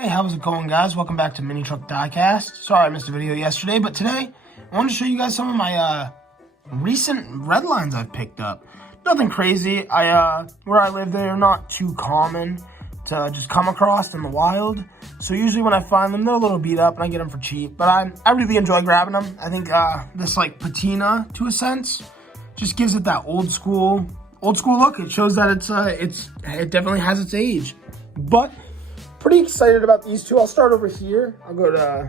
Hey, how's it going, guys? Welcome back to Mini Truck Diecast. Sorry I missed a video yesterday, but today I want to show you guys some of my recent Redlines I've picked up. Nothing crazy. Where I live, they are not too common to just come across in the wild. So usually when I find them, they're a little beat up and I get them for cheap. But I really enjoy grabbing them. I think this like patina, to a sense, just gives it that old school look. It shows that it definitely has its age. But pretty excited about these two. I'll start over here. I'll go to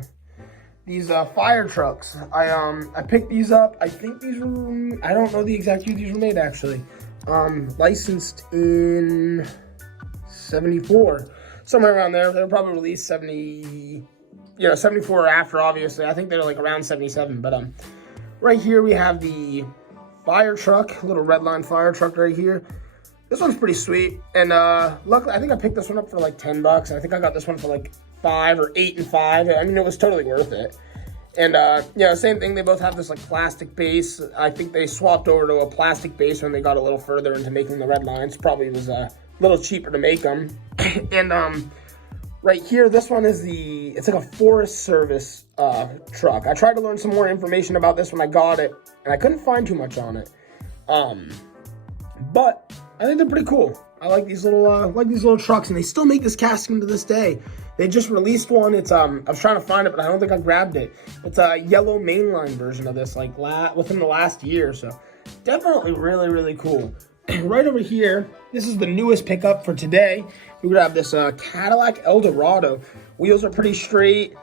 these fire trucks. I picked these up. I think these were, I don't know the exact year these were made actually. Licensed in 74, somewhere around there. They were probably released 74 or after, obviously. I think they're like around 77. But right here we have the fire truck, little Redline fire truck right here. This one's pretty sweet, and luckily, I think I picked this one up for like 10 bucks. I think I got this one for like 5 or 8 and 5. I mean, it was totally worth it. And same thing. They both have this like plastic base. I think they swapped over to a plastic base when they got a little further into making the Redlines. Probably was a little cheaper to make them. And right here, this one is it's like a Forest Service truck. I tried to learn some more information about this when I got it, and I couldn't find too much on it. But I think they're pretty cool. I like these little trucks, and they still make this casting to this day. They just released one. It's I was trying to find it, but I don't think I grabbed it. It's a yellow mainline version of this, like within the last year. So definitely really, really cool. Right over here, this is the newest pickup for today. We grab this Cadillac Eldorado. Wheels are pretty straight.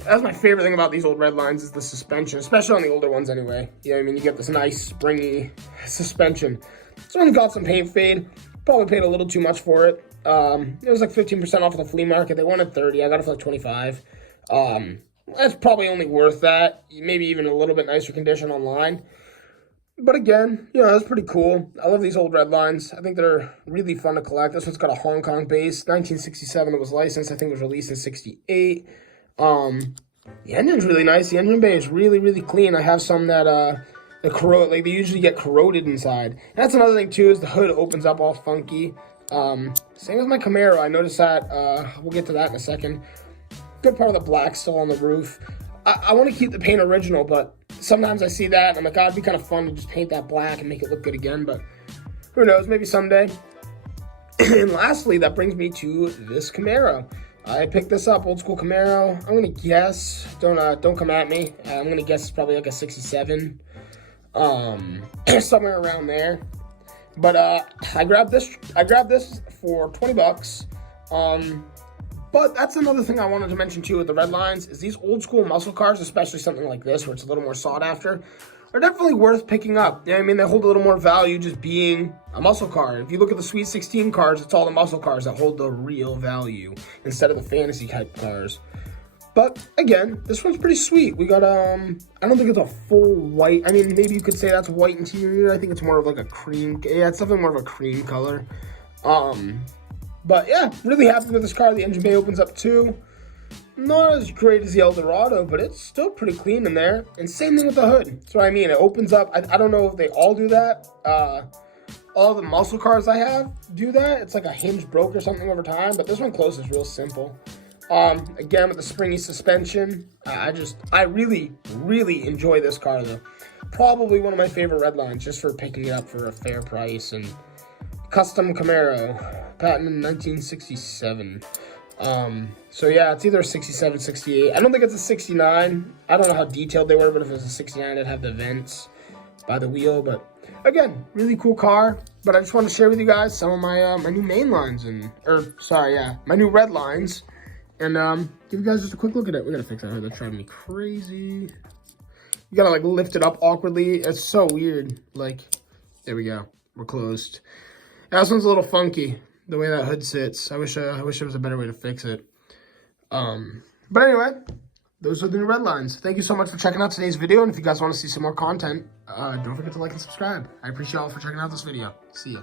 That's my favorite thing about these old Redlines is the suspension, especially on the older ones anyway. You know what I mean? You get this nice springy suspension. This one got some paint fade. Probably paid a little too much for it. It was like 15% off of the flea market. They wanted 30. I got it for like 25. That's probably only worth that. Maybe even a little bit nicer condition online. But again, that's pretty cool. I love these old Redlines. I think they're really fun to collect. This one's got a Hong Kong base. 1967 it was licensed. I think it was released in 68. The engine's really nice. The engine bay is really, really clean. I have some that they usually get corroded inside. And that's another thing too, is the hood opens up all funky. Same with my Camaro. I noticed that. We'll get to that in a second. Good part of the black still on the roof. I want to keep the paint original, but sometimes I see that and I'm like, it'd be kind of fun to just paint that black and make it look good again. But who knows? Maybe someday. And lastly, that brings me to this Camaro. I picked this up, old school Camaro. I'm gonna guess. Don't come at me. I'm gonna guess it's probably like a 67. Somewhere around there. But I grabbed this for 20 bucks. But that's another thing I wanted to mention too with the Redlines is these old school muscle cars, especially something like this where it's a little more sought after, are definitely worth picking up. You know what I mean? They hold a little more value just being a muscle car. If you look at the Sweet 16 cars, it's all the muscle cars that hold the real value instead of the fantasy type cars. But again, this one's pretty sweet. We got, I don't think it's a full white. I mean, maybe you could say that's white interior. I think it's more of like a cream. Yeah, it's definitely more of a cream color. But yeah, really happy with this car. The engine bay opens up too. Not as great as the Eldorado, but it's still pretty clean in there. And same thing with the hood. That's what I mean. It opens up. I don't know if they all do that. All the muscle cars I have do that. It's like a hinge broke or something over time. But this one close is real simple. Again, with the springy suspension, I really, really enjoy this car though. Probably one of my favorite Redlines just for picking it up for a fair price. And custom Camaro, patent in 1967. So yeah, it's either a 67, 68. I don't think it's a 69. I don't know how detailed they were, but if it was a 69, it'd have the vents by the wheel. But again, really cool car. But I just wanted to share with you guys some of my my new main lines my new Redlines. And give you guys just a quick look at it. We gotta fix that hood. That's driving me crazy. You gotta like lift it up awkwardly. It's so weird. Like, there we go. We're closed. And this one's a little funky, the way that hood sits. I wish there was a better way to fix it. But anyway, those are the new Redlines. Thank you so much for checking out today's video. And if you guys want to see some more content, don't forget to like and subscribe. I appreciate y'all for checking out this video. See ya.